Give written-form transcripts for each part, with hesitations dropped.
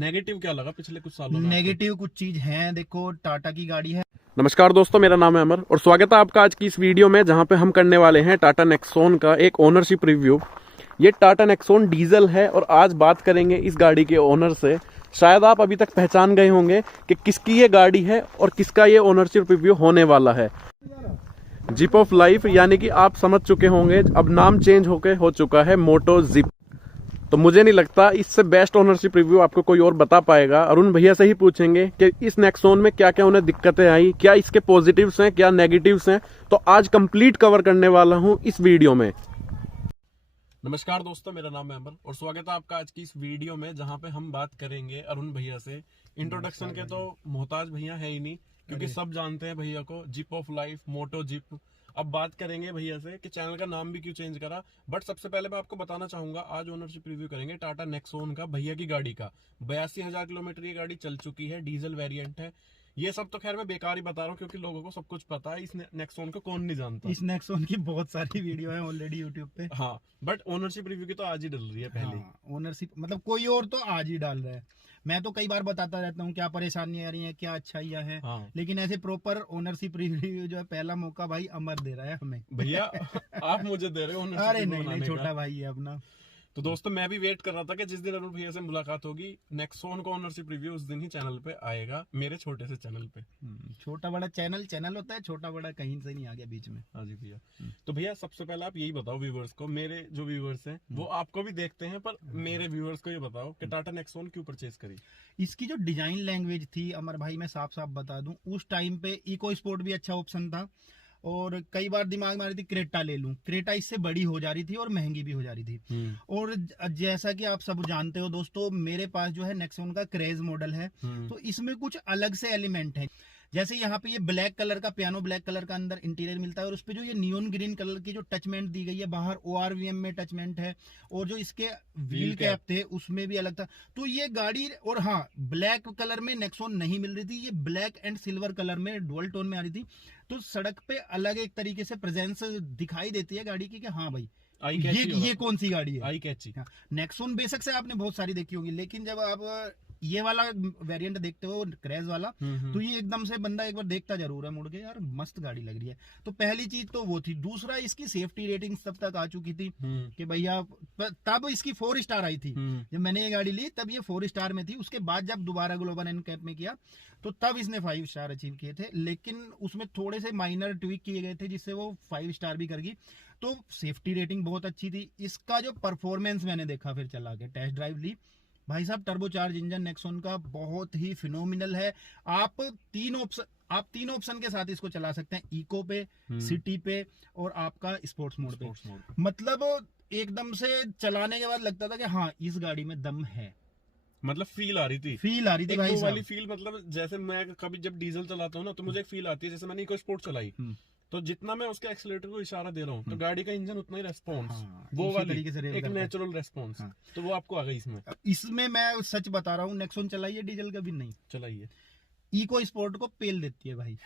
Negative क्या लगा पिछले कुछ सालों में? नेगेटिव कुछ चीज है, देखो टाटा की गाड़ी है। नमस्कार दोस्तों, मेरा नाम है अमर और स्वागत है आपका आज की इस वीडियो में, जहां पे हम करने वाले हैं टाटा नेक्सॉन का एक ओनरशिप रिव्यू। ये टाटा नेक्सॉन डीजल है और आज बात करेंगे इस गाड़ी के ओनर से। शायद आप अभी तक पहचान गए होंगे कि किसकी ये गाड़ी है और किसका ये ओनरशिप रिव्यू होने वाला है। जिप ऑफ लाइफ, यानी कि आप समझ चुके होंगे अब नाम चेंज होके हो चुका है मोटो जिप। तो मुझे नहीं लगता इससे बेस्ट ओनरशिप रिव्यू आपको कोई और बता पाएगा। अरुण भैया से ही पूछेंगे कि इस नेक्सॉन में क्या क्या उन्हें दिक्कतें आई, क्या इसके पॉजिटिव्स हैं, क्या नेगेटिव्स हैं। तो आज कंप्लीट कवर करने वाला हूं इस वीडियो में। नमस्कार दोस्तों, मेरा नाम है अमर और स्वागत है आपका आज की इस वीडियो में, जहां पे हम बात करेंगे अरुण भैया से। इंट्रोडक्शन के तो मोहताज भैया है ही नहीं, क्योंकि सब जानते हैं भैया को, zip of life, Moto zip. अब बात करेंगे भैया से कि चैनल का नाम भी क्यों चेंज करा। बट सबसे पहले मैं आपको बताना चाहूंगा, आज ओनरशिप रिव्यू करेंगे टाटा नेक्सॉन का, भैया की गाड़ी का। 82,000 किलोमीटर ये गाड़ी चल चुकी है, डीजल वेरिएंट है। ये सब तो खैर मैं बेकार ही बता रहा हूँ, क्योंकि लोगों को सब कुछ पता है। इस नेक्सॉन को कौन नहीं जानता। इस नेक्सॉन की बहुत सारी वीडियो है ऑलरेडी यूट्यूब पे। हाँ, बट ओनरशिप रिव्यू की तो आज ही डल रही है पहले। हाँ, ओनरशिप मतलब कोई और तो आज ही डाल रहा है। मैं तो कई बार बताता रहता हूँ क्या परेशानियां आ रही हैं, क्या अच्छाइयां हैं। हाँ। लेकिन ऐसे प्रॉपर ओनरशिप रिव्यू जो है, पहला मौका भाई अमर दे रहा है हमें। भैया आप मुझे दे रहे हो ownership अरे review नहीं नहीं, बनाने छोटा का। भाई है अपना। तो दोस्तों मैं भी वेट कर रहा था कि जिस दिन अरुण भैया से मुलाकात होगी, नेक्सॉन का ओनरशिप रिव्यू उस दिन ही चैनल पे आएगा, मेरे छोटे से चैनल पे। छोटा बड़ा चैनल होता है, छोटा बड़ा कहीं से नहीं आ गया बीच में। हाँ जी भैया। तो भैया सबसे पहले आप यही बताओ व्यूवर्स को, मेरे जो व्यूवर्स हैं वो आपको भी देखते हैं, पर मेरे व्यूवर्स को ये बताओ कि टाटा नेक्सॉन क्यों परचेज करी। इसकी जो डिजाइन लैंग्वेज थी अमर भाई, मैं साफ साफ बता दूं, उस टाइम पे इको स्पोर्ट भी अच्छा ऑप्शन था। और कई बार दिमाग में आ रही थी क्रेटा ले लूं, क्रेटा इससे बड़ी हो जा रही थी और महंगी भी हो जा रही थी। और जैसा कि आप सब जानते हो दोस्तों, मेरे पास जो है नेक्सॉन का क्रेज मॉडल है, तो इसमें कुछ अलग से एलिमेंट है। जैसे यहाँ पे ये ब्लैक कलर का, पियानो ब्लैक कलर का अंदर इंटीरियर मिलता है, और उस पे जो ये नियॉन ग्रीन कलर की जो टचमेंट दी गई है, बाहर ORVM में टचमेंट है, और जो इसके व्हील कैप थे उसमें भी अलग था। तो ये गाड़ी, और हाँ, ब्लैक कलर में नेक्सॉन नहीं मिल रही थी, ये ब्लैक एंड सिल्वर कलर में डुअल टोन में आ रही थी। तो सड़क पे अलग एक तरीके से प्रेजेंस दिखाई देती है गाड़ी की कि हाँ भाई ये कौन सी गाड़ी है, आई कैची। हाँ, नेक्सॉन बेशक से आपने बहुत सारी देखी होगी, लेकिन जब आप ये वाला वेरिएंट देखते हो क्रेज वाला, तो ये एकदम से बंदा एक बार देखता जरूर है मुड़ के, यार मस्त गाड़ी लग रही है। तो पहली चीज तो वो थी। दूसरा, इसकी सेफ्टी रेटिंग तब तक आ चुकी थी कि भैया, तब इसकी 4 स्टार आई थी। जब मैंने ये गाड़ी ली तब ये 4 स्टार में थी। उसके बाद जब दोबारा ग्लोबल एनकैप में किया तो तब इसने 5 स्टार अचीव किए थे, लेकिन उसमें थोड़े से माइनर ट्विक किए गए थे जिससे वो 5 स्टार भी कर गई। तो सेफ्टी रेटिंग बहुत अच्छी थी। इसका जो परफॉर्मेंस मैंने देखा, फिर चला के टेस्ट ड्राइव ली, भाई साहब टर्बोचार्ज इंजन नेक्सॉन का बहुत ही फिनोमिनल है। आप तीन ऑप्शन के साथ इसको चला सकते हैं, इको पे, सिटी पे और आपका स्पोर्ट्स मोड पे। मतलब एकदम से चलाने के बाद लगता था कि हाँ इस गाड़ी में दम है। मतलब फील आ रही थी भाई वो वाली फील। मतलब जैसे मैं कभी जब डीजल चलाता हूँ ना, तो मुझे एक फील आती है, जैसे मैंने इको स्पोर्ट चलाई, तो जितना मैं उसके एक्सीलरेटर को इशारा दे रहा हूँ, तो गाड़ी का इंजन उतना ही रेस्पॉन्स, वो वाली तरीके से एक नेचुरल रेस्पॉन्स। तो वो आपको आ गई इसमें मैं सच बता रहा हूँ, नेक्सॉन चलाइए, डीजल कभी नहीं चलाइए, इको स्पोर्ट को पेल देती है भाई।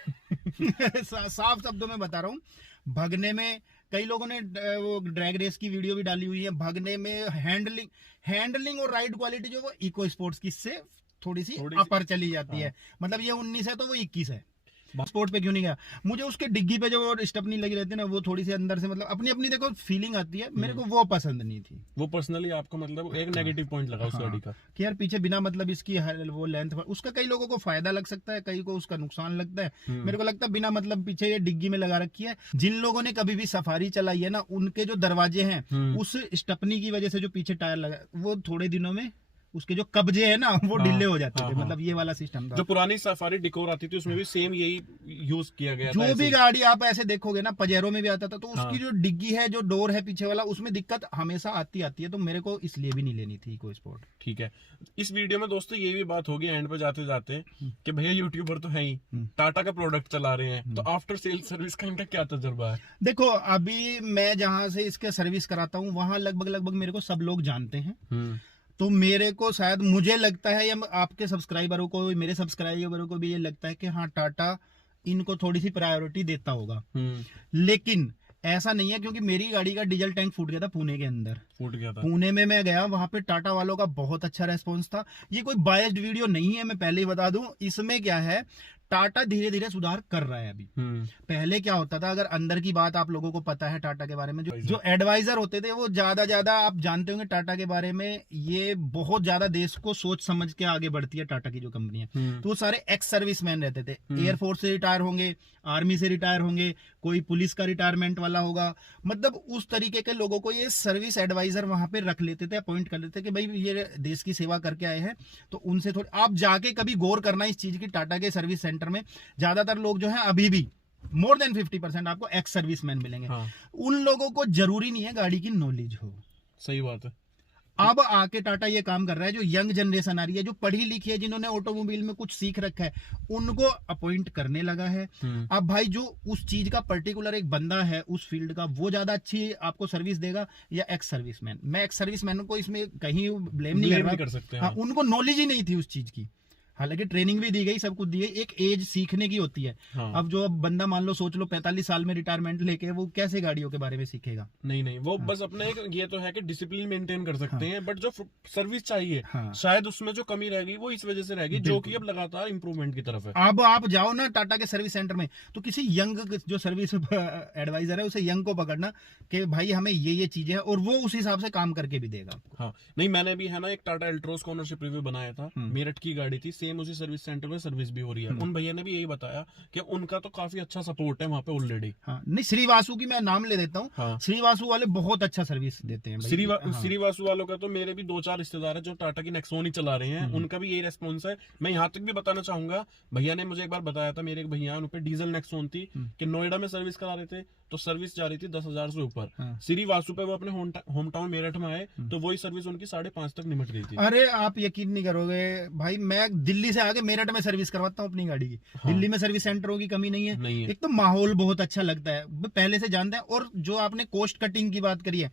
साफ शब्दों में बता रहा हूँ। भगने में कई लोगों ने वो ड्रैग रेस की वीडियो भी डाली हुई है, भगने में हैंडलिंग और राइड क्वालिटी जो वो इको स्पोर्ट्स की से थोड़ी सी अपर चली जाती है। मतलब ये 19 है तो वो 21 है। स्पोर्ट पे क्यों नहीं गया, मुझे उसके डिग्गी पे जो स्टपनी लगी रहती है ना, वो थोड़ी सी अंदर से, मतलब अपनी अपनी देखो फीलिंग आती है, मेरे को वो पसंद नहीं थी। वो पर्सनली आपको मतलब एक नेगेटिव पॉइंट लगा उस गाड़ी का, कि यार पीछे बिना मतलब इसकी वो लेंथ, उसका कई लोगों को फायदा लग सकता है, कई को उसका नुकसान लगता है। मेरे को लगता है बिना मतलब पीछे ये डिग्गी में लगा रखी है। जिन लोगों ने कभी भी सफारी चलाई है ना, उनके जो दरवाजे हैं, उस स्टपनी की वजह से जो पीछे टायर लगा, वो थोड़े दिनों में उसके जो कब्जे है ना, वो ढीले हो जाते थे। मतलब ये वाला सिस्टम था। जो पुरानी सफारी डिकोर आती थी उसमें भी सेम यही यूज किया गया था। जो भी गाड़ी आप ऐसे देखोगे ना, पजेरो में भी आता था, तो उसकी जो डिग्गी है, जो डोर है पीछे वाला, उसमें दिक्कत हमेशा आती है। तो मेरे को इसलिए भी नहीं लेनी थी कोई स्पोर्ट। ठीक है, इस वीडियो में दोस्तों ये भी बात होगी एंड पे जाते जाते कि भैया यूट्यूबर तो है ही, टाटा का प्रोडक्ट चला रहे हैं, तो आफ्टर सेल सर्विस का इनका क्या तजुर्बा है। देखो, अभी मैं जहां से इसके सर्विस कराता हूँ, वहां लगभग मेरे को सब लोग जानते हैं। तो मेरे को शायद, मुझे लगता है, या आपके सब्सक्राइबरों को, मेरे सब्सक्राइबरों को भी ये लगता है कि हाँ टाटा इनको थोड़ी सी प्रायोरिटी देता होगा। लेकिन ऐसा नहीं है, क्योंकि मेरी गाड़ी का डीजल टैंक फूट गया था पुणे के अंदर। फूट गया था पुणे में मैं गया, वहां पे टाटा वालों का बहुत अच्छा रेस्पॉन्स था। ये कोई बायस्ड वीडियो नहीं है, मैं पहले ही बता दूं। इसमें क्या है, टाटा धीरे धीरे सुधार कर रहा है अभी। पहले क्या होता था, अगर अंदर की बात आप लोगों को पता है टाटा के बारे में, जो एडवाइजर होते थे वो ज्यादा आप जानते होंगे टाटा के बारे में, ये बहुत ज्यादा देश को सोच समझ के आगे बढ़ती है टाटा की जो कंपनी है। तो वो सारे एक्स सर्विसमैन रहते थे, एयरफोर्स से रिटायर होंगे, आर्मी से रिटायर होंगे, कोई पुलिस का रिटायरमेंट वाला होगा, मतलब उस तरीके के लोगों को ये सर्विस एडवाइजर वहां पे रख लेते थे, अपॉइंट कर लेते थे कि भाई ये देश की सेवा करके आए हैं। तो उनसे थोड़ी आप जाके कभी गौर करना इस चीज की, टाटा के सर्विस सेंटर में ज्यादातर लोग जो है अभी भी मोर देन 50% आपको एक्स सर्विसमैन मिलेंगे। हाँ। उन लोगों को जरूरी नहीं है गाड़ी की नॉलेज हो। सही बात है। अब आके टाटा ये काम कर रहा है, जो यंग जनरेशन आ रही है, जो पढ़ी लिखी है, जिन्होंने ऑटोमोबाइल में कुछ सीख रखा है, उनको अपॉइंट करने लगा है। अब भाई जो उस चीज का पर्टिकुलर एक बंदा है उस फील्ड का, वो ज्यादा अच्छी आपको सर्विस देगा या एक्स सर्विसमैन। मैं एक्स सर्विसमैन को इसमें कहीं ब्लेम नहीं कर सकते। हाँ, उनको नॉलेज ही नहीं थी उस चीज की, हालांकि ट्रेनिंग भी दी गई, सब कुछ दी गई, एक एज सीखने की होती है। हाँ। अब जो बंदा मान लो सोच लो 45 साल में रिटायरमेंट लेके, वो कैसे गाड़ियों के बारे में सीखेगा? नहीं वो हाँ। बस अपने एक ये तो है कि डिसिप्लिन मेंटेन कर सकते हैं, बट जो सर्विस चाहिए शायद उसमें जो कमी रहेगी वो इस वजह से रहेगी, जो कि अब लगातार इंप्रूवमेंट की तरफ है। अब आप जाओ ना टाटा के सर्विस सेंटर में, तो किसी यंग जो सर्विस एडवाइजर है उसे यंग को पकड़ना कि भाई हमें ये चीजें है, और वो उस हिसाब से काम करके भी देगा। हाँ, नहीं मैंने भी है ना एक टाटा एल्ट्रोस का ओनरशिप रिव्यू बनाया था, मेरठ की गाड़ी थी, सेम उसी सर्विस सेंटर में सर्विस भी हो रही है। उन भैया ने भी यही बताया कि उनका तो काफी अच्छा सपोर्ट है वहाँ पे ऑलरेडी। हाँ, नहीं श्रीवासु की मैं नाम ले देता हूँ। हाँ। श्रीवासु वाले बहुत अच्छा सर्विस देते हैं। श्रीवासु वालों का तो मेरे भी 2-4 रिश्तेदार है जो टाटा की नेक्सॉन ही चला रहे हैं, उनका भी यही रेस्पॉन्स है। मैं यहाँ तक भी बताना चाहूंगा, भैया ने मुझे एक बार बताया था, मेरे एक भैया उन पे डीजल नेक्सॉन थी कि नोएडा में सर्विस करा रहे थे, तो सर्विस जा रही थी 10,000 से ऊपर। हाँ। श्रीवासु पे वो अपने होम टाउन मेरठ में आए तो वही सर्विस उनकी 5.5 तक निमट रही थी। अरे आप यकीन नहीं करोगे भाई, मैं दिल्ली से आके मेरठ में सर्विस करवाता हूँ अपनी गाड़ी की। हाँ। दिल्ली में सर्विस सेंटरों की कमी नहीं है। एक तो माहौल बहुत अच्छा लगता है, पहले से जानते हैं। और जो आपने कॉस्ट कटिंग की बात करी है,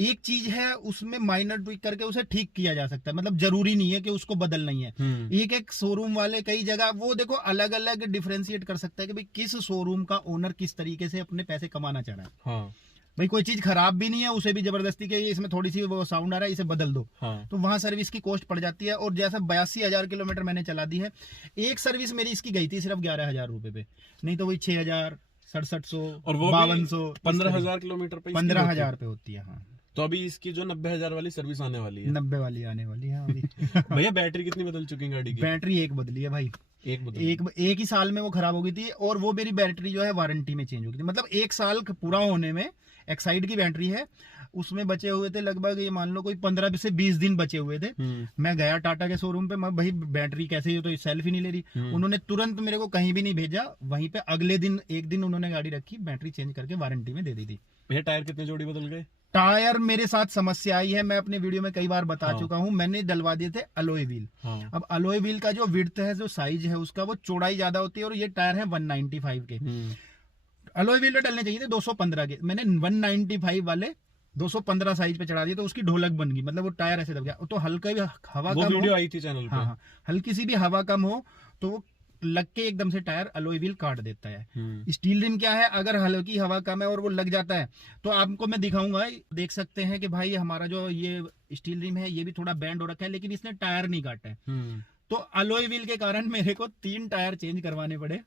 एक चीज है उसमें माइनर ट्विक करके उसे ठीक किया जा सकता है, मतलब जरूरी नहीं है कि उसको बदलना ही है। एक शोरूम वाले कई जगह वो देखो अलग अलग डिफरेंशिएट कर सकता है कि भाई किस शोरूम का ओनर किस तरीके से अपने पैसे कमाना चाह रहा है। हाँ। भाई कोई चीज खराब भी नहीं है, उसे भी जबरदस्ती के इसमें थोड़ी सी वो साउंड आ रहा है इसे बदल दो। हाँ। तो वहां सर्विस की कॉस्ट पड़ जाती है। और जैसा 82,000 किलोमीटर मैंने चला दी है, एक सर्विस मेरी इसकी गई थी सिर्फ 11,000 रुपए पे, नहीं तो वही 6,000, 6700 और 5200, 15,000 किलोमीटर पे 15,000 पे होती है। हाँ। तो अभी इसकी जो 90,000 वाली सर्विस आने वाली है, 90 वाली आने वाली है अभी। भैया बैटरी कितनी बदल चुकी है गाड़ी की? बैटरी एक बदली है भाई, एक ही साल में वो खराब हो गई थी। और वो मेरी बैटरी जो है वारंटी में चेंज हो गई थी, मतलब 1 साल पूरा होने में। एक्साइड की बैटरी है, उसमें बचे हुए थे लगभग ये मान लो कोई 15 से 20 दिन बचे हुए थे। मैं गया टाटा के शोरूम पे, मैं भाई बैटरी कैसे ही तो सेल्फ ही नहीं ले रही। उन्होंने तुरंत मेरे को कहीं भी नहीं भेजा, वहीं पे अगले दिन एक दिन उन्होंने गाड़ी रखी, बैटरी चेंज करके वारंटी में दे दी थी। भैया टायर कितने जोड़ी बदल गए? टायर मेरे साथ समस्या आई है, मैं अपने वीडियो में कई बार बता चुका हूं। मैंने डलवा दिए थे अलॉय व्हील। अब अलॉय व्हील का जो विड्थ है, जो साइज है उसका, वो चौड़ाई ज्यादा होती है, और ये टायर है 195 के। अलॉय व्हील पे डलने चाहिए थे 215 के, मैंने 195 वाले 215 साइज पे चढ़ा दिया, तो उसकी ढोलक बन गई, मतलब वो टायर ऐसे दब गया। तो हल्का भी हवा कम वीडियो आई थी चैनल पे। हाँ, हल्की सी भी हवा कम हो तो वो लग के एकदम से टायर अलॉय व्हील काट देता है। स्टील रिम क्या है, अगर हल्की हवा कम है और वो लग जाता है, तो आपको मैं दिखाऊंगा, देख सकते हैं कि भाई हमारा जो ये स्टील रिम है ये भी थोड़ा बैंड हो रखा है, लेकिन इसने टायर नहीं काटा है। तो अलॉय व्हील के कारण मेरे को 3 टायर चेंज करवाने पड़े।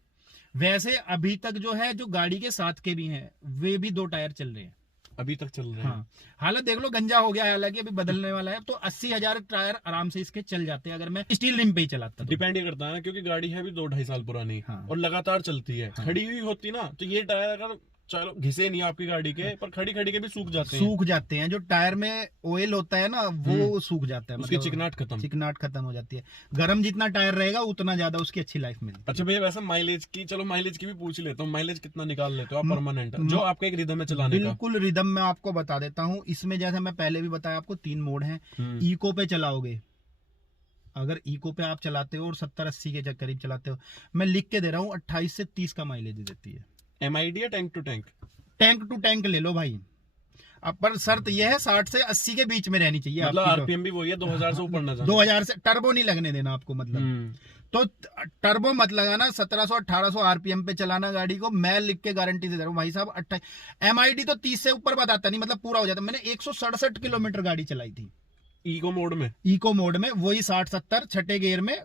वैसे अभी तक जो है, जो गाड़ी के साथ के भी हैं, वे भी 2 टायर चल रहे हैं, अभी तक चल रहे हैं। हाँ, हालत देख लो, गंजा हो गया है, हालांकि अभी बदलने वाला है। तो 80,000 टायर आराम से इसके चल जाते हैं अगर मैं स्टील रिम पे ही चलाता। डिपेंड ही करता है ना, क्योंकि गाड़ी है भी 2-2.5 साल पुरानी। हाँ। और लगातार चलती है। हाँ। खड़ी हुई होती ना तो ये टायर अगर चलो घिसे नहीं आपकी गाड़ी के, पर खड़ी खड़ी के भी सूख जाते हैं। जो टायर में ऑयल होता है ना वो सूख जाता है, उसकी मतलब चिकनाट खत्म हो जाती है। गर्म जितना टायर रहेगा उतना ज्यादा उसकी अच्छी लाइफ मिलती है। अच्छा भैया, वैसे माइलेज की, चलो माइलेज की भी पूछ लेता हूँ, माइलेज कितना निकाल लेते हो आप परमानेंट, जो आपका एक रिदम में चलाने का? बिल्कुल रिदम में आपको बता देता हूँ। इसमें जैसे मैं पहले भी बताया आपको 3 मोड है। इको पे चलाओगे, अगर इको पे आप चलाते हो और 70-80 के करीब चलाते हो, मैं लिख के दे रहा हूँ 28 से 30 का माइलेज देती है। MID या tank to tank? Tank to tank ले लो भाई। अब पर शर्त यह है 60 से 80 के बीच में रहनी चाहिए। मतलब आपकी आरपीएम भी वही है 2000 से ऊपर ना जाए। 2000 से टर्बो नहीं लगने देना आपको, मतलब तो टर्बो मत लगाना। 1700-1800 आरपीएम पे चलाना गाड़ी को। मैं लिख के गारंटी दे रहा हूँ भाई साहब। 28 एमआईडी तो 30 से ऊपर बताता नहीं, मतलब पूरा हो जाता। मैंने 167 किलोमीटर गाड़ी चलाई थी इको मोड में। इको मोड में वही 60-70 छठे गियर में,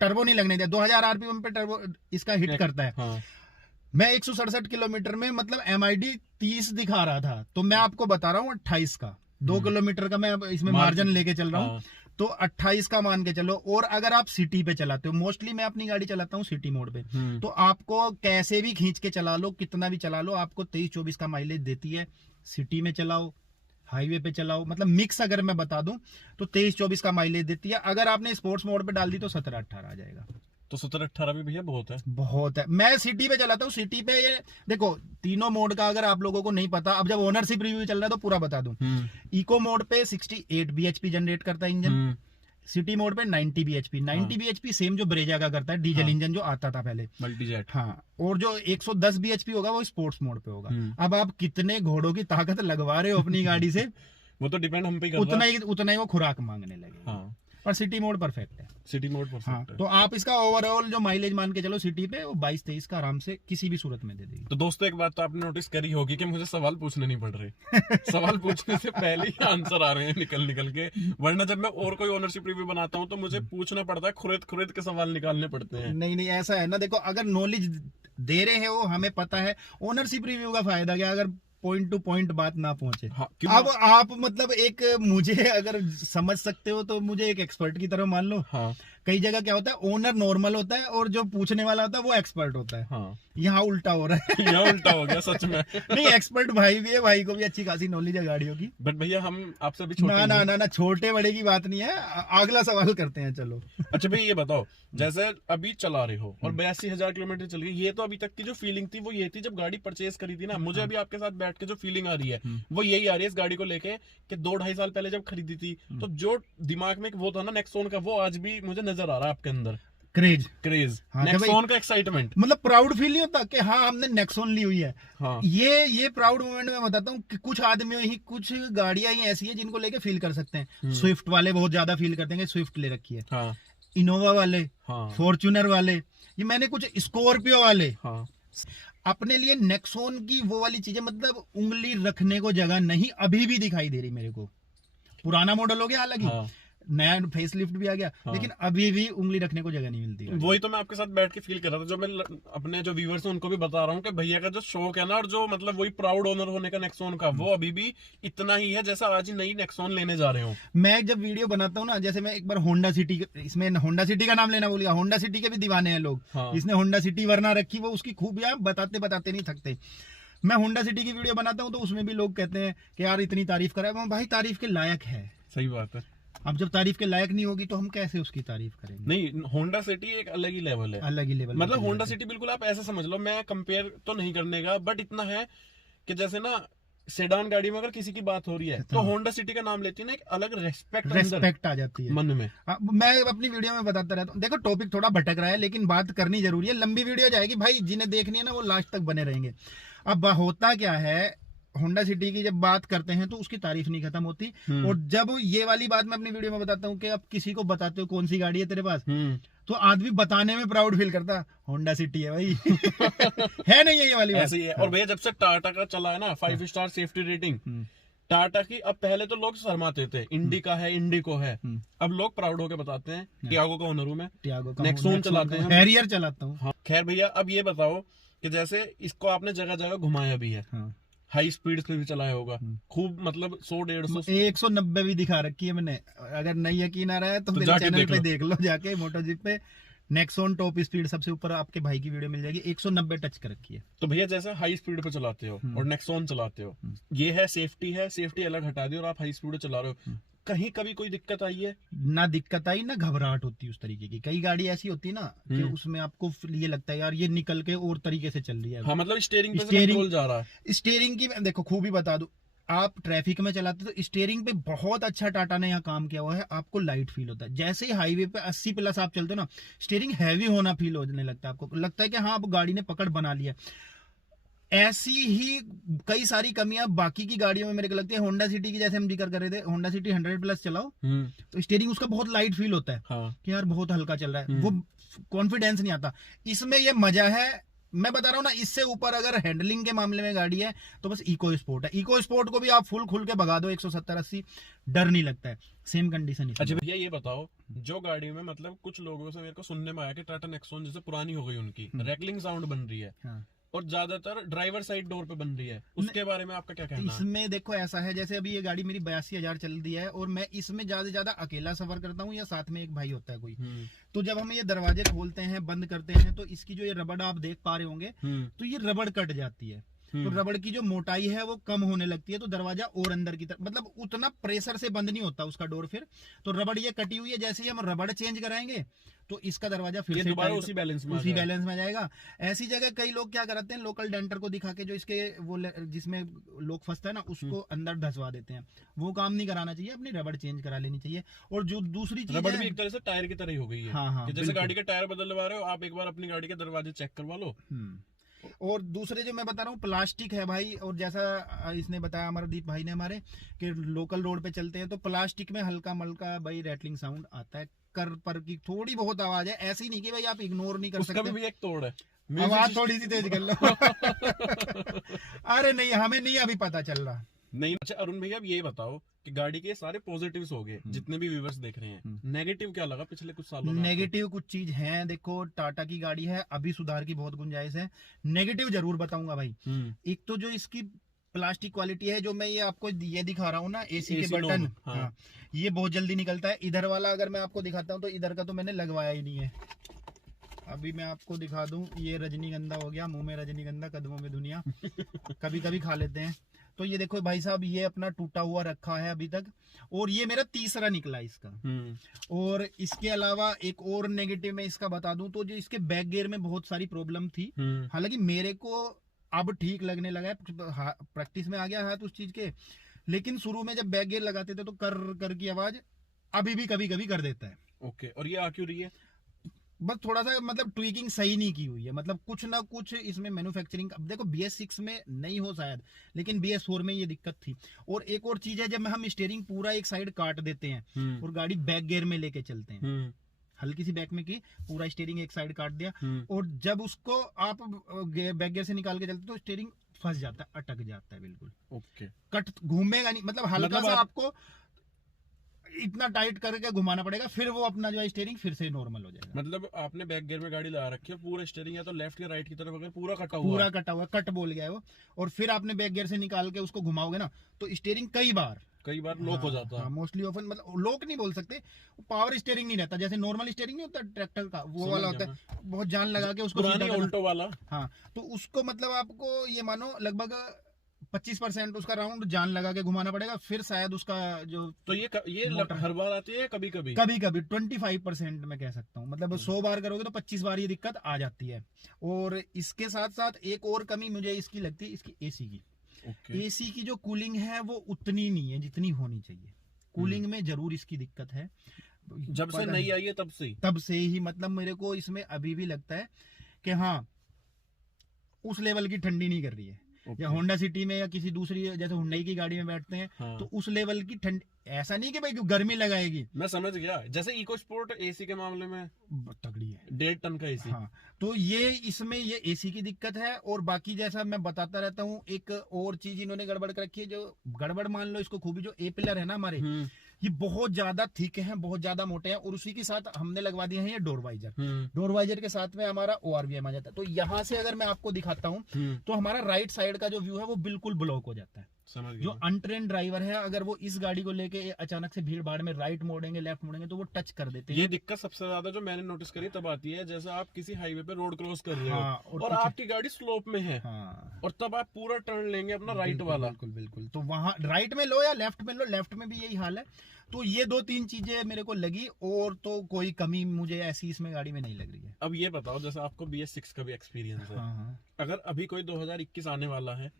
टर्बो नहीं लगने दिया। 2000 आरपीएम पे टर्बो इसका हिट करता है। हाँ। मैं 167 किलोमीटर में, मतलब एमआईडी 30 दिखा रहा था, तो मैं आपको बता रहा हूँ 28 का। 2 किलोमीटर का मैं इसमें मार्जिन लेके चल रहा हूँ। तो 28 का मान के चलो। और अगर आप सिटी पे चलाते हो, मोस्टली मैं अपनी गाड़ी चलाता हूँ सिटी मोड पे, तो आपको कैसे भी खींच के चला लो, कितना भी चला लो, आपको 23-24 का माइलेज देती है। सिटी में चलाओ, हाईवे पे चलाओ, मतलब मिक्स अगर मैं बता दूं तो 23-24 का माइलेज देती है। अगर आपने स्पोर्ट्स मोड पे डाल दी तो 17-18 आ जाएगा। तो 17-18 भी भैया बहुत है। बहुत है। मैं सिटी पे चलाता हूँ। सिटी पे ये देखो, तीनों मोड का अगर आप लोगों को नहीं पता, अब जब ओनरशिप रिव्यू चल रहा है तो पूरा बता दूं। इको मोड पे 68 bhp जनरेट करता है इंजन। सिटी मोड पे 90 bhp। 90 bhp सेम जो ब्रेजा का करता है, डीजल इंजन जो आता था पहले, मल्टीजेट। हाँ। और जो 110 bhp होगा वो स्पोर्ट्स मोड पे होगा। अब आप कितने घोड़ों की ताकत लगवा रहे हो अपनी गाड़ी से, वो तो डिपेंड हम पे करता है। उतना ही वो खुराक मांगने लगे। हाँ। पर सिटी मोड परफेक्ट है। सिटी मोड परफेक्ट हाँ, है। तो आप इसका ओवरऑल जो माइलेज मान के चलो सिटी पे, वो 22-23 का आराम से किसी भी सूरत में दे देगी। तो दोस्तों एक बात तो आपने नोटिस करी होगी कि मुझे सवाल पूछने नहीं पड़ रहे। सवाल पूछने से पहले ही आंसर आ रहे हैं निकल के। वरना जब मैं और कोई ओनरशिप रिव्यू बनाता हूँ तो मुझे पूछना पड़ता है, खुरेद के सवाल निकालने पड़ते हैं। नहीं, ऐसा है ना, देखो अगर नॉलेज दे रहे हैं वो हमें पता है। ओनरशिप रिव्यू का फायदा क्या, अगर पॉइंट टू पॉइंट बात ना पहुंचे। हाँ, अब आप मतलब एक मुझे अगर समझ सकते हो तो मुझे एक एक्सपर्ट की तरह मान लो। हाँ। कई जगह क्या होता है, ओनर नॉर्मल होता है और जो पूछने वाला होता है वो एक्सपर्ट होता है। हाँ। यहाँ उल्टा हो रहा है। यहाँ उल्टा हो गया सच में। नहीं, एक्सपर्ट भाई भी है, भाई को भी अच्छी खासी नॉलेज है गाड़ियों की। बट भैया हम आपसे भी छोटे ना छोटे बड़े की बात नहीं है। अगला सवाल करते हैं, चलो। अच्छा भाई ये बताओ, जैसे अभी चला रहे हो और 82,000 किलोमीटर चल गई, ये तो अभी तक की जो फीलिंग थी वो ये थी जब गाड़ी परचेज करी थी ना। मुझे अभी आपके साथ बैठ के जो फीलिंग आ रही है वो यही आ रही है इस गाड़ी को लेके कि 2-2.5 साल पहले जब खरीदी थी तो जो दिमाग में वो था ना नेक्सॉन का, वो आज भी मुझे नजर आ रहा है आपके अंदर। क्रेज हाँ, नेक्सॉन का एक्साइटमेंट, मतलब प्राउड फील नहीं होता कि हाँ हमने नेक्सॉन ली हुई है। हाँ। ये प्राउड मोमेंट में बताता हूँ कि कुछ आदमियों ही, कुछ गाड़ियां ही ऐसी है जिनको लेके फील कर सकते हैं। स्विफ्ट वाले बहुत ज्यादा फील करते हैं, स्विफ्ट ले रखी है। हाँ। इनोवा वाले, हाँ। फॉर्च्यूनर वाले, ये मैंने कुछ स्कॉर्पियो वाले। हाँ। अपने लिए नेक्सॉन की वो वाली चीजें, मतलब उंगली रखने को जगह नहीं अभी भी दिखाई दे रही मेरे को। पुराना मॉडल हो गया हालांकि, हाँ। नया फेस लिफ्ट भी आ गया, हाँ। लेकिन अभी भी उंगली रखने को जगह नहीं मिलती। वही तो मैं आपके साथ बैठ के फील कर रहा था, जो मैं अपने जो व्यूअर्स हैं उनको भी बता रहा हूँ कि भैया का जो शौक है ना, और जो मतलब वही प्राउड ओनर होने का नेक्सॉन का, वो अभी भी इतना ही है जैसा आज ही नई नेक्सॉन लेने जा रहे हो। मैं जब वीडियो बनाता हूँ ना, जैसे मैं एक बार होंडा सिटी, इसमें होंडा सिटी का नाम लेना भूल गया, होंडा सिटी के भी दीवाने हैं लोग। हाँ। जिसने होंडा सिटी वरना रखी वो उसकी खूबियां बताते बताते नहीं थकते। मैं होंडा सिटी की वीडियो बनाता हूँ तो उसमें भी लोग कहते हैं कि यार इतनी तारीफ करा है। भाई तारीफ के लायक है। सही बात है। अब जब तारीफ के लायक नहीं होगी तो हम कैसे उसकी तारीफ करेंगे। नहीं, होंडा सिटी एक अलग ही लेवल है, अलग ही लेवल। मतलब होंडा सिटी बिल्कुल आप ऐसे समझ लो, मैं कंपेयर तो नहीं करने का, बट इतना है कि जैसे ना सेडान गाड़ी में अगर किसी की बात हो रही है तो होंडा सिटी का नाम लेती है ना, एक अलग रेस्पेक्ट आ जाती है मन में। मैं अपनी वीडियो में बताता रहता हूँ। देखो टॉपिक थोड़ा भटक रहा है लेकिन बात करनी जरूरी है। लंबी वीडियो जाएगी भाई, जिन्हें देखनी है ना वो लास्ट तक बने रहेंगे। अब होता क्या है, होंडा सिटी की जब बात करते हैं तो उसकी तारीफ नहीं खत्म होती। और जब ये वाली बात मैं अपनी वीडियो में बताता हूँ कि अब किसी को बताते हो कौन सी गाड़ी है तेरे पास, तो आदमी बताने में प्राउड फील करता, होंडा सिटी है भाई। है नहीं है ये वाली बात। ऐसे ही है। और भैया जब से टाटा का चला है ना 5 स्टार सेफ्टी रेटिंग टाटा की, अब पहले तो लोग शर्माते थे, इंडिका है, इंडिको है, अब लोग प्राउड होके बताते हैं टियागो का ओनर हूं मैं, टियागो का नेक्सॉन चलाते हैं, हैरियर चलाता हूँ। हाँ। खैर भैया अब ये बताओ कि जैसे इसको आपने जगह जगह घुमाया भी है, हाई स्पीड पे भी चलाया होगा खूब, मतलब 100-150 190 भी दिखा रखी है मैंने। अगर नहीं यकीन आ रहा है तो मेरे चैनल पे देख लो जाके, मोटोजिप पे नेक्सॉन टॉप स्पीड सबसे ऊपर आपके भाई की वीडियो मिल जाएगी, 190 टच कर रखी है। तो भैया जैसे हाई स्पीड पे चलाते हो और नेक्सॉन चलाते हो, ये है सेफ्टी अलग हटा दी और आप हाई स्पीड पे चला रहे हो, कहीं कभी कोई दिक्कत आई है? ना दिक्कत आई ना घबराहट होती उस तरीके की। कई गाड़ी ऐसी होती है ना कि उसमें आपको ये लगता है यार ये निकल के और तरीके से चल रही है। हाँ, मतलब स्टीयरिंग पे कंट्रोल जा रहा है। स्टीयरिंग की देखो खूबी बता दूं, आप ट्रैफिक में चलाते तो स्टीयरिंग पे बहुत अच्छा टाटा ने यहाँ काम किया हुआ है, आपको लाइट फील होता है। जैसे ही हाईवे पे 80+ आप चलते हो ना, स्टीयरिंग हैवी होना फील होने लगता है, आपको लगता है कि हाँ अब गाड़ी ने पकड़ बना लिया। ऐसी ही कई सारी कमियां बाकी की गाड़ियों में मेरे को लगती है। होंडा सिटी की जैसे हम जिक्र कर रहे थे, होंडा सिटी 100+ चलाओ तो स्टीयरिंग उसका बहुत लाइट फील होता है। हाँ। कि यार बहुत हल्का चल रहा है, वो कॉन्फिडेंस नहीं आता। इसमें ये मजा है, मैं बता रहा हूँ ना। इससे ऊपर अगर हैंडलिंग के मामले में गाड़ी है तो बस इको स्पोर्ट है। इको स्पोर्ट को भी आप फुल खुल के भगा दो 170-80, डर नहीं लगता है। Same condition. अच्छा भैया ये बताओ, जो गाड़ी में मतलब कुछ लोगों से मेरे को सुनने में आया कि टाटा नेक्सॉन जैसे पुरानी हो गई उनकी, रैकलिंग साउंड बन रही है। हाँ। और ज्यादातर ड्राइवर साइड डोर पे बन रही है, उसके बारे में आपका क्या कहना है? इसमें देखो ऐसा है, जैसे अभी ये गाड़ी मेरी 82,000 चल रही है और मैं इसमें ज्यादा से ज्यादा अकेला सफर करता हूँ या साथ में एक भाई होता है कोई। तो जब हम ये दरवाजे खोलते हैं बंद करते हैं तो इसकी जो ये रबड़ आप देख पा रहे होंगे, तो ये रबड़ कट जाती है। तो रबड़ की जो मोटाई है वो कम होने लगती है, तो दरवाजा और अंदर की तरफ, मतलब उतना प्रेशर से बंद नहीं होता उसका डोर फिर। तो रबड़ ये कटी हुई है, जैसे ही हम रबड़ चेंज कराएंगे तो इसका दरवाजा फिर से दोबारा उसी बैलेंस में आ जाएगा। ऐसी जगह कई लोग क्या करते हैं, लोकल डेंटर को दिखा के जो इसके वो जिसमें लोग फंसता है ना, उसको अंदर धसवा देते हैं। वो काम नहीं कराना चाहिए, अपनी रबड़ चेंज करा लेनी चाहिए। और जो दूसरी चीज, रबड़ भी एक तरह से टायर की तरह ही हो गई है। हाँ, कि जैसे गाड़ी के टायर बदलवा रहे हो आप, एक बार अपनी गाड़ी के दरवाजे चेक करवा लो। और दूसरे जो मैं बता रहा हूँ प्लास्टिक है भाई। और जैसा इसने बताया अमरदीप भाई ने हमारे, कि लोकल रोड पे चलते हैं तो प्लास्टिक में हल्का मल्का भाई रैटलिंग साउंड आता है, कर पर की थोड़ी बहुत आवाज है। ऐसी नहीं कि भाई आप इग्नोर नहीं कर सकते। उसका भी एक तोड़ है, आवाज थोड़ी सी तेज कर लो। अरे नहीं, हमें नहीं अभी पता चल रहा नहीं। अच्छा अरुण भैया अब ये बताओ कि गाड़ी के सारे पॉजिटिव्स हो गए, जितने भी व्यूवर्स देख रहे हैं, नेगेटिव क्या लगा पिछले कुछ सालों में? नेगेटिव कुछ चीज है, देखो टाटा की गाड़ी है, अभी सुधार की बहुत गुंजाइश है। नेगेटिव जरूर बताऊंगा भाई। एक तो जो इसकी प्लास्टिक क्वालिटी है, जो मैं ये आपको ये दिखा रहा हूँ ना, एसी के बटन, हाँ, ये बहुत जल्दी निकलता है। इधर वाला अगर मैं आपको दिखाता हूँ तो इधर का तो मैंने लगवाया ही नहीं है। अभी मैं आपको दिखा दूं, ये रजनीगंधा हो गया, मुंह में रजनीगंधा कदमों में दुनिया। कभी कभी खा लेते हैं। तो ये देखो भाई साहब, ये अपना टूटा हुआ रखा है अभी तक, और ये मेरा तीसरा निकला इसका। और इसके अलावा एक और नेगेटिव मैं इसका बता दूं तो जो इसके बैक गियर में बहुत सारी प्रॉब्लम थी। हालांकि मेरे को अब ठीक लगने लगा है, प्रैक्टिस में आ गया हाथ उस चीज के। लेकिन शुरू में जब बैक गियर लगाते थे तो कर की आवाज अभी भी कभी कभी कर देता है। ओके, और ये आ क्यों रही है? बस थोड़ा सा मतलब ट्विकिंग सही नहीं की हुई है, मतलब कुछ ना कुछ इसमें मैन्युफैक्चरिंग। अब देखो BS6 में नहीं हो शायद, लेकिन BS4 में ये दिक्कत थी। और एक और चीज है, जब हम स्टीयरिंग पूरा एक साइड काट देते हैं और गाड़ी बैक गियर में लेके चलते हैं, हल्की सी बैक में की, पूरा स्टीयरिंग एक साइड काट दिया, और जब उसको आप बैक गियर से निकाल के चलते तो स्टीयरिंग फंस जाता है, अटक जाता है बिल्कुल। ओके, कट घूमेगा नहीं, मतलब हल्का सा आपको इतना टाइट करके घुमाना पड़ेगा, फिर वो अपना जो है स्टीयरिंग फिर से नॉर्मल हो जाएगा। मतलब आपने बैक गियर में गाड़ी लगा रखी है, पूरा स्टीयरिंग या तो लेफ्ट या राइट की तरफ अगर पूरा कटा हुआ, कट बोल गया है वो, और फिर आपने बैक गियर से निकाल के उसको घुमाओगे ना तो स्टीयरिंग कई बार लॉक हो जाता है। मोस्टली ऑफन, मतलब लॉक नहीं बोल सकते, पावर स्टीयरिंग नहीं रहता। जैसे नॉर्मल स्टीयरिंग नहीं होता ट्रैक्टर का, वो वाला होता है, बहुत जान लगा के उसको ऑल्टो वाला। हाँ, तो उसको मतलब आपको ये मानो लगभग 25% उसका राउंड जान लगा के घुमाना पड़ेगा, फिर शायद उसका जो। तो ये हर बार आती है, कभी कभी 25% मैं कह सकता हूँ, मतलब 100 बार करोगे तो 25 बार ये दिक्कत आ जाती है। और इसके साथ साथ एक और कमी मुझे इसकी लगती है, इसकी एसी की। एसी की जो कूलिंग है वो उतनी नहीं है जितनी होनी चाहिए। कूलिंग में जरूर इसकी दिक्कत है, जब से नहीं आई है तब से ही मतलब मेरे को इसमें अभी भी लगता है कि हाँ, उस लेवल की ठंडी नहीं कर रही है। या होंडा सिटी में या किसी दूसरी जैसे हुंडई की गाड़ी में बैठते हैं, हाँ, तो उस लेवल की ठंड, ऐसा नहीं कि भाई गर्मी लगाएगी। मैं समझ गया, जैसे इको स्पोर्ट एसी के मामले में तगड़ी है, 1.5 टन का एसी। हाँ, तो ये इसमें ये एसी की दिक्कत है। और बाकी जैसा मैं बताता रहता हूँ, एक और चीज इन्होंने गड़बड़ कर रखी है, जो गड़बड़ मान लो इसको खूबी, जो ए पिलर है ना हमारे, ये बहुत ज्यादा थिक है, बहुत ज्यादा मोटे हैं, और उसी के साथ हमने लगवा दिए हैं ये डोर वाइजर। डोर वाइजर के साथ में हमारा ORVM आ जाता है। तो यहाँ से अगर मैं आपको दिखाता हूँ तो हमारा राइट साइड का जो व्यू है वो बिल्कुल ब्लॉक हो जाता है। जो अनट्रेन ड्राइवर है, अगर वो इस गाड़ी को लेके अचानक से भीड़ भाड़ में राइट मोड़ेंगे, लेफ्ट मोड़ेंगे, तो वो टच कर देते हैं। ये दिक्कत सबसे ज्यादा जो मैंने नोटिस करी तब आती है, जैसे आप किसी हाईवे पे रोड क्रॉस कर रहे हो और आपकी गाड़ी स्लोप में है, और तब आप पूरा टर्न लेंगे अपना राइट वाला। बिल्कुल, तो वहां राइट में लो या लेफ्ट में लो, लेफ्ट में भी यही हाल है। तो ये 2-3 चीजें मेरे को लगी, और तो कोई कमी मुझे ऐसी इसमें गाड़ी में नहीं लग रही है। अब ये बताओ, जैसे आपको BS6 का भी एक्सपीरियंस है, अगर अभी कोई 2021 आने वाला है,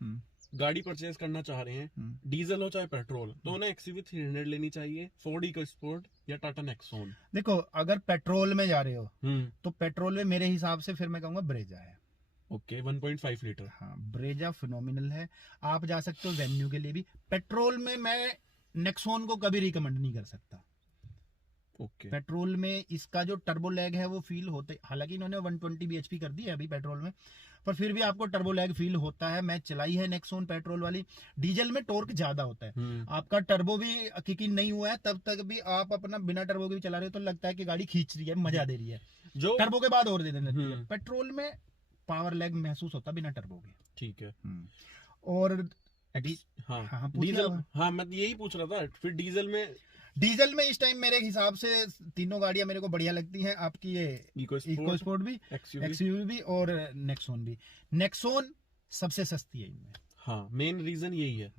गाड़ी परचेज करना चाह रहे हैं, डीजल हो चाहे पेट्रोल, तो उन्हें XUV 300 लेनी चाहिए, फोर्ड इकोस्पोर्ट या टाटा नेक्सॉन? देखो, अगर पेट्रोल में जा रहे हो तो पेट्रोल में मेरे हिसाब से फिर मैं कहूंगा ब्रेजा है। Okay 1.5 litre. हाँ, ब्रेजा फिनोमिनल है। आप जा सकते हो वेन्यू के लिए भी। पेट्रोल में मैं नेक्सॉन को कभी रिकमेंड नहीं कर सकता। ओके। पेट्रोल में इसका जो टर्बो लैग है वो फील होते, हालांकि इन्होंने 120 bhp कर दी है अभी पेट्रोल में, पर फिर भी आपको टर्बो लैग फील होता है। मैं चलाई है नेक्सॉन पेट्रोल वाली। डीजल में टॉर्क ज्यादा होता है, आपका टर्बो भी किक इन नहीं हुआ है तब तक भी आप अपना बिना टर्बो के भी चला रहे हो तो लगता है कि गाड़ी खींच रही है, मजा दे रही है। जो टर्बो के बाद और दे देने लगती है। पेट्रोल में पावर लैग महसूस होता है बिना टर्बो के। ठीक है। और हाँ डीजल, हाँ मैं यही पूछ रहा था। फिर डीजल में इस टाइम मेरे हिसाब से तीनों गाड़ियां मेरे को बढ़िया लगती हैं। आपकी ये इको स्पोर्ट भी, एक्सयूवी भी और नेक्सॉन भी। नेक्सॉन सबसे सस्ती है इनमें। हाँ, मेन रीजन यही है।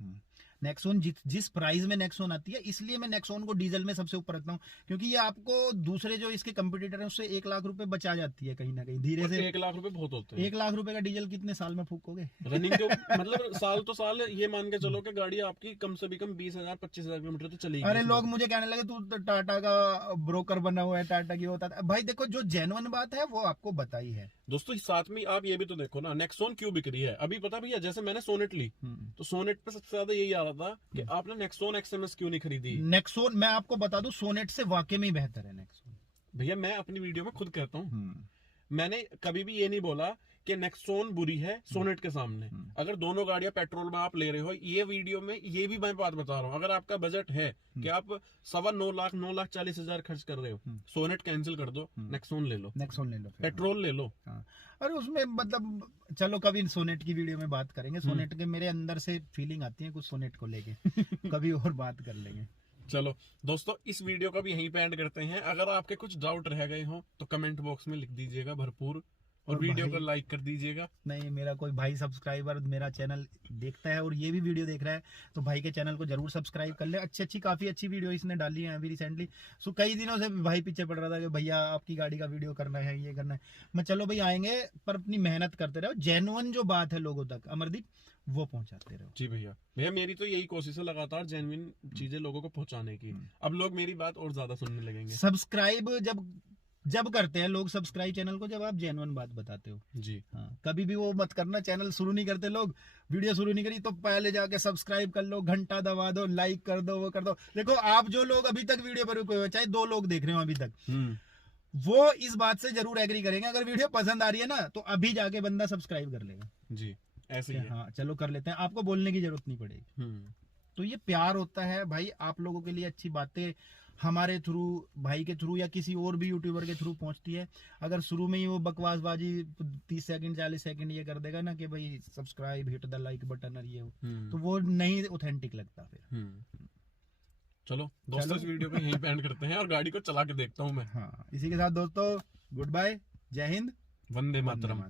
नेक्सॉन जिस प्राइस में नेक्सॉन आती है, इसलिए मैं नेक्सॉन को डीजल में सबसे ऊपर रखता हूँ, क्योंकि ये आपको दूसरे जो इसके कंपटीटर हैं उससे 1 लाख रुपए बचा जाती है कहीं ना कहीं धीरे से। 1 लाख रुपए बहुत होते हैं। 1 लाख रुपए का डीजल कितने साल में फूकोगे? रनिंग के मतलब साल तो साल ये मान के चलो कि गाड़ी आपकी कम से कम 20,000-25,000 किलोमीटर तो चलेगी। अरे लोग मुझे कहने लगे तू तो टाटा का ब्रोकर बना हुआ है, टाटा की होता है। भाई देखो, जो जेन्युइन बात है वो आपको बताई है। दोस्तों साथ में आप ये भी तो देखो ना, नेक्सॉन क्यों बिक रही है अभी पता भैया। जैसे मैंने सोनेट ली तो सोनेट पे सबसे ज्यादा यही आ रहा था कि आपने नेक्सॉन एक्सएमएस क्यों नहीं खरीदी। नेक्सॉन मैं आपको बता दूं, सोनेट से वाकई में बेहतर है नेक्सॉन। भैया मैं अपनी वीडियो में खुद कहता हूँ, मैंने कभी भी ये नहीं बोला कि नेक्सॉन बुरी है सोनेट के सामने। अगर दोनों गाड़ियां पेट्रोल में आप ले रहे हो, ये वीडियो में ये भी मैं बात बता रहा हूँ, अगर आपका बजट है कि आप 9,40,000 खर्च कर रहे हो, सोनेट कैंसिल कर दो, नेक्सॉन ले लो। नेक्सॉन ले लो, पेट्रोल ले लो। हाँ। अरे उसमें मतलब चलो कभी सोनेट की वीडियो में बात करेंगे। सोनेट के मेरे अंदर से फीलिंग आती है कुछ सोनेट को लेके कभी और बात कर लेंगे। चलो दोस्तों, इस वीडियो का भी यहीं पे एंड करते हैं। अगर आपके कुछ डाउट रह गए हो तो कमेंट बॉक्स में लिख दीजिएगा भरपूर, और वीडियो को लाइक कर दीजिएगा। नहीं, मेरा कोई भाई सब्सक्राइबर मेरा चैनल देखता है और ये भी वीडियो देख रहा है तो भाई के चैनल को जरूर सब्सक्राइब कर ले। काफी अच्छी वीडियो इसने डाली है अभी रिसेंटली। सो कई दिनों से भाई पीछे पड़ रहा था कि भैया आपकी गाड़ी का वीडियो करना है, ये करना है। मैं चलो भाई आएंगे, पर अपनी मेहनत करते रहो, जेन्युइन जो बात है लोगों तक अमरदीप वो पहुंचाते रहो। जी भैया मेरी तो यही कोशिश है लगातार जेन्युइन चीजें लोगों को पहुंचाने की। अब लोग मेरी बात और ज्यादा सुनने लगेंगे। सब्सक्राइब जब करते हैं लोग सब्सक्राइब चैनल को, जब आप जेन्युइन बात बताते हो। जी हाँ, कभी भी वो मत करना, चैनल शुरू नहीं करते लोग, वीडियो शुरू नहीं करी तो पहले जाके सब्सक्राइब कर लो, घंटा दबा दो, लाइक कर दो, वो कर दो। देखो आप जो लोग अभी तक वीडियो पर रुके हुए, चाहे 2 लोग देख रहे हो अभी तक, वो इस बात से जरूर एग्री करेंगे। अगर वीडियो पसंद आ रही है ना तो अभी जाके बंदा सब्सक्राइब कर लेगा। जी ऐसे ही है। हाँ चलो कर लेते हैं, आपको बोलने की जरूरत नहीं पड़ेगी। तो ये प्यार होता है भाई, आप लोगों के लिए अच्छी बातें हमारे थ्रू, भाई के थ्रू या किसी और भी यूट्यूबर के थ्रू पहुंचती है। अगर शुरू में ही वो बकवासबाजी 30 सेकंड 40 सेकंड ये कर देगा ना कि भाई subscribe, hit the like button और ये तो वो नहीं ऑथेंटिक लगता फिर। चलो दोस्तों, इस वीडियो को यहीं पे एंड करते हैं और गाड़ी को चला के देखता हूँ मैं। हाँ, इसी के साथ दोस्तों गुड बाय, जय हिंद, वंदे मातरम।